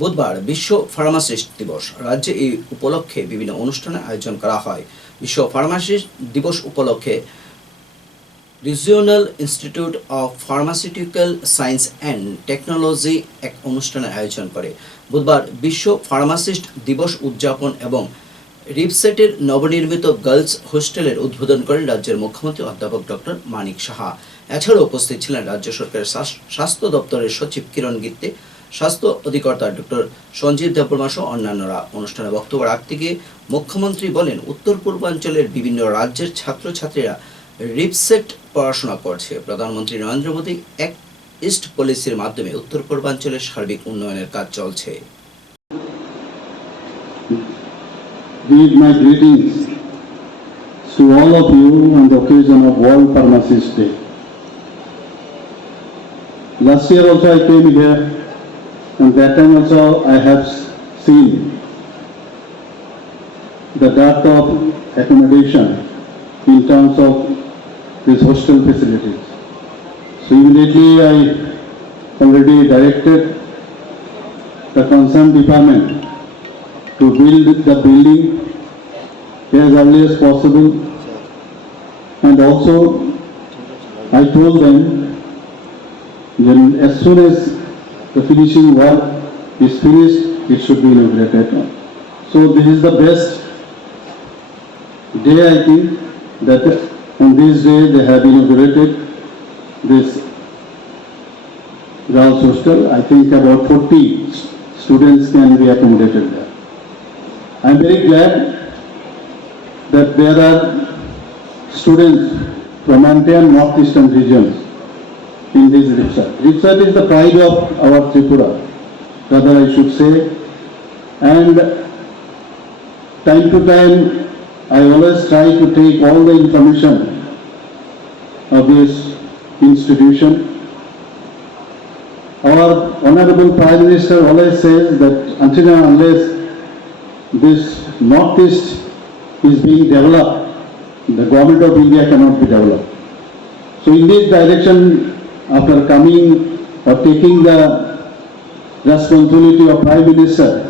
বুধবার বিশ্ব ফার্মাসিস্ট দিবস। রাজ্যে এই উপলক্ষে বিভিন্ন অনুষ্ঠানের আয়োজন করা হয়। বিশ্ব ফার্মাসিস্ট দিবস উপলক্ষে regional institute of pharmaceutical science and technology এক অনুষ্ঠানের আয়োজন করে। বুধবার বিশ্ব ফার্মাসিস্ট দিবস উদযাপন এবং রিপসেটের নবনির্মিত গার্লস হোস্টেলের উদ্বোধন করেন রাজ্যের মুখ্যমন্ত্রী অধ্যাপক ডক্টর মানিক সাহা। এছাড়াও উপস্থিত ছিলেন রাজ্য সরকারের স্বাস্থ্য দপ্তরের সচিব কিরণ গিত্তে স্বাস্থ্য অধিকর্তা ডক্টর সঞ্জীব দেববর্মা সহ অন্যান্যরা অনুষ্ঠানে বক্তব্য রাখতে গিয়ে মুখ্যমন্ত্রী বলেন, উত্তর পূর্বাঞ্চলের বিভিন্ন রাজ্যের ছাত্রছাত্রীরা রিপসেট পড়াশোনা করছে প্রধানমন্ত্রী নরেন্দ্র মোদী এক ইস্ট পলিসির মাধ্যমে উত্তর পূর্বাঞ্চলের সার্বিক উন্নয়নের কাজ চলছে to all of you on the occasion of World Pharmacist Day. Last year also I came here and that time also I have seen the dearth of accommodation in terms of these hostel facilities. So immediately I already directed the concerned department to build the building as early as possible. And also, I told them, then as soon as the finishing work is finished, it should be inaugurated. So this is the best day, I think, that on this day they have inaugurated this girls hostel. I think about 40 students can be accommodated there. I am very glad that there are students from entire northeastern regions in this RIPSA. RIPSA is the pride of our Tripura, rather I should say. And time to time, I always try to take all the information of this institution. Our Honorable Prime Minister always says that until and unless this northeast is being developed, the government of India cannot be developed. So in this direction, after coming or taking the responsibility of Prime Minister,